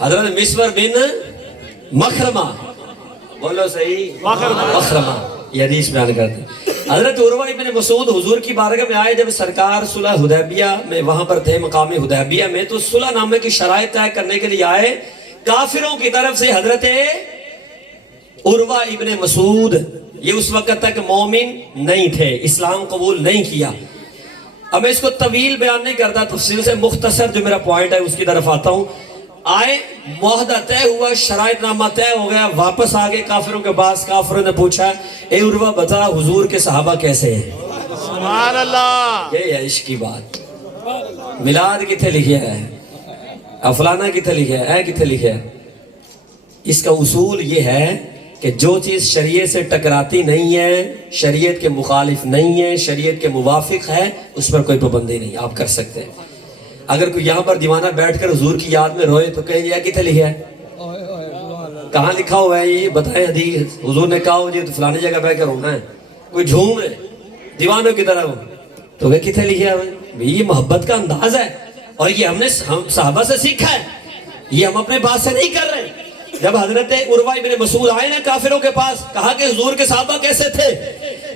حضرت مسور بن مخرمہ، بولو صحیح، مخرمہ، یہ حدیث بیان کرتے ہیں۔ حضرت عروہ ابن مسعود حضور کی بارگاہ میں آئے، جب سرکار صلح حدیبیہ میں وہاں پر تھے مقام حدیبیہ میں، تو صلح نامے کی شرائط طے کرنے کے لیے آئے۔ کافروں کی طرف سے حضرت عروہ ابن مسعود یہ اس وقت تک مومن نہیں تھے، اسلام قبول نہیں کیا۔ اب میں اس کو طویل بیان نہیں کرتا، تفصیل سے مختصر جو میرا پوائنٹ ہے اس کی طرف آتا ہوں۔ آئے، معاہدہ طے ہوا، شرائط نامہ طے ہو گیا، واپس آگے کافروں کے پاس۔ کافروں نے پوچھا، اے عروہ بتا حضور کے صحابہ کیسے ہیں؟ سبحان اللہ، یہ ہے عشق کی بات۔ میلاد کتنے لکھیا ہے، افلانا کتنے لکھیا ہے، کتنے لکھیا ہے؟ اس کا اصول یہ ہے کہ جو چیز شریعت سے ٹکراتی نہیں ہے، شریعت کے مخالف نہیں ہے، شریعت کے موافق ہے، اس پر کوئی پابندی نہیں، آپ کر سکتے ہیں۔ اگر کوئی یہاں پر دیوانہ بیٹھ کر حضور کی یاد میں روئے تو کہیں یہ کتنے لکھا ہے، کہاں لکھا ہوا ہے، یہ بتائیں حدیث حضور نے کہا ہو جی تو فلانی جگہ بیٹھ کر رونا ہے۔ کوئی جھوم ہے دیوانوں کی طرح تو وہ کتنے لکھا ہے؟ یہ محبت کا انداز ہے، اور یہ ہم نے صحابہ سے سیکھا ہے، یہ ہم اپنے بات سے نہیں کر رہے۔ جب حضرت عروہ ابن مسعود آئے نا کافروں کے پاس، کہا کہ حضور کے صحابہ کیسے تھے،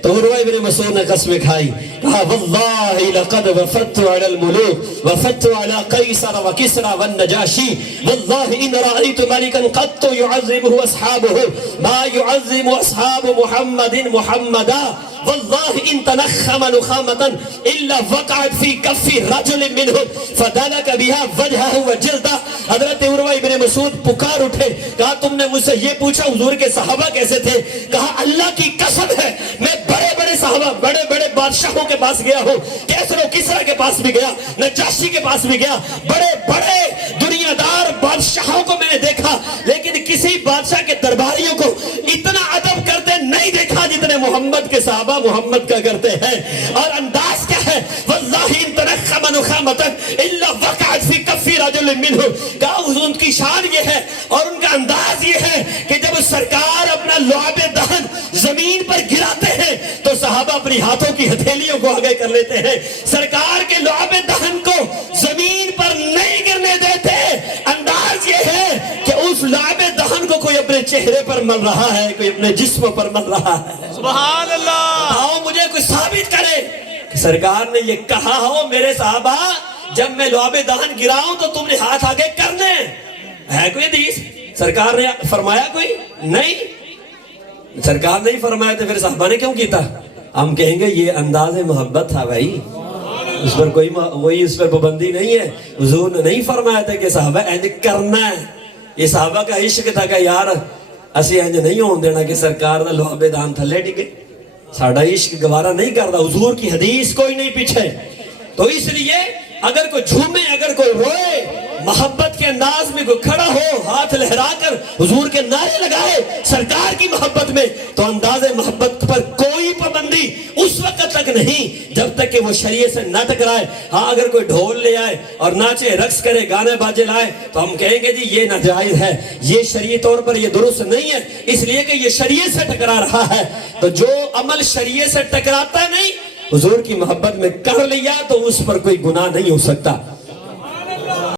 تو عروہ ابن مسعود نے قسم کھائی، کہا واللہ لقد وفدت علی الملوک وفدت علی قیصر وکسرى والنجاشی واللہ ان رأیت ملکا قط يعظمه اصحابه ما يعظم اصحاب محمد محمدا واللہ ان تنخم نخامتا الا وقعت فی کف رجل منهم فدلک بها وجهه وجلدہ۔ حضرت عروہ ابن مسعود پکار اٹھے، کہا تم نے مجھ سے یہ پوچھا حضور کے صحابہ کیسے تھے؟ کہا اللہ کی قسم ہے میں بڑے بڑے صحابہ بڑے بڑے بادشاہوں کے پاس گیا ہوں، کیسر و کسرا کے پاس بھی گیا، نجاشی کے پاس بھی گیا، بڑے بڑے دنیا دار بادشاہوں کو میں نے دیکھا، لیکن کسی بادشاہ کے درباریوں کو اتنا ادب کرتے نہیں دیکھا جتنے محمد کے صحابہ محمد کا کرتے ہیں۔ اور انداز کیا ہے؟ واللہ ان تنخم نخامتا الا وقعت فی کف رجل منهم۔ کہا ان کی شان یہ ہے اور ان کا انداز یہ ہے کہ جب سرکار اپنا لعاب دہن زمین پر گراتے ہیں تو صحابہ اپنی ہاتھوں کی ہتھیلیوں کو آگے کر لیتے ہیں، سرکار کے لعاب دہن کو زمین پر نہیں گرنے دیتے۔ انداز یہ ہے کہ اس لعاب دہن کو کوئی اپنے چہرے پر مل رہا ہے، کوئی اپنے جسم پر مل رہا ہے۔ سبحان اللہ، آؤ مجھے کوئی ثابت کرے کہ سرکار نے یہ کہا ہو میرے صحابہ جب میں لعاب دہن گراؤں تو تم نے ہاتھ آگے کرنے ہے؟ کوئی حدیث سرکار نے فرمایا؟ کوئی نہیں، سرکار نہیں فرمایا تو پھر صحابہ نے کیوں کیتا؟ ہم کہیں گے یہ انداز محبت تھا بھائی، اس پر کوئی اس پر پابندی نہیں ہے۔ حضور نے نہیں فرمایا تھا کہ صحابہ اینج کرنا ہے، یہ صحابہ کا عشق تھا کہ یار اسی اینج نہیں ہون دینا کہ سرکار دا لعاب دہن تھلے ڈگے، ساڑھا عشق گوارا نہیں کرتا، حضور کی حدیث کوئی نہیں پیچھے۔ تو اس لیے اگر کوئی جھومے، اگر کوئی روئے، محبت کے انداز میں کوئی کھڑا ہو، ہاتھ لہرا کر حضور کے نعرے لگائے سرکار کی محبت میں، تو انداز محبت پر کوئی پابندی اس وقت تک نہیں جب تک کہ وہ شریعت سے نہ ٹکرائے۔ ہاں اگر کوئی ڈھول لے آئے اور ناچے، رقص کرے، گانے باجے لائے تو ہم کہیں گے جی یہ ناجائز ہے، یہ شرعی طور پر یہ درست نہیں ہے، اس لیے کہ یہ شریعت سے ٹکرا رہا ہے۔ تو جو عمل شریعت سے ٹکراتا نہیں، حضور کی محبت میں کر لیا تو اس پر کوئی گناہ نہیں ہو سکتا۔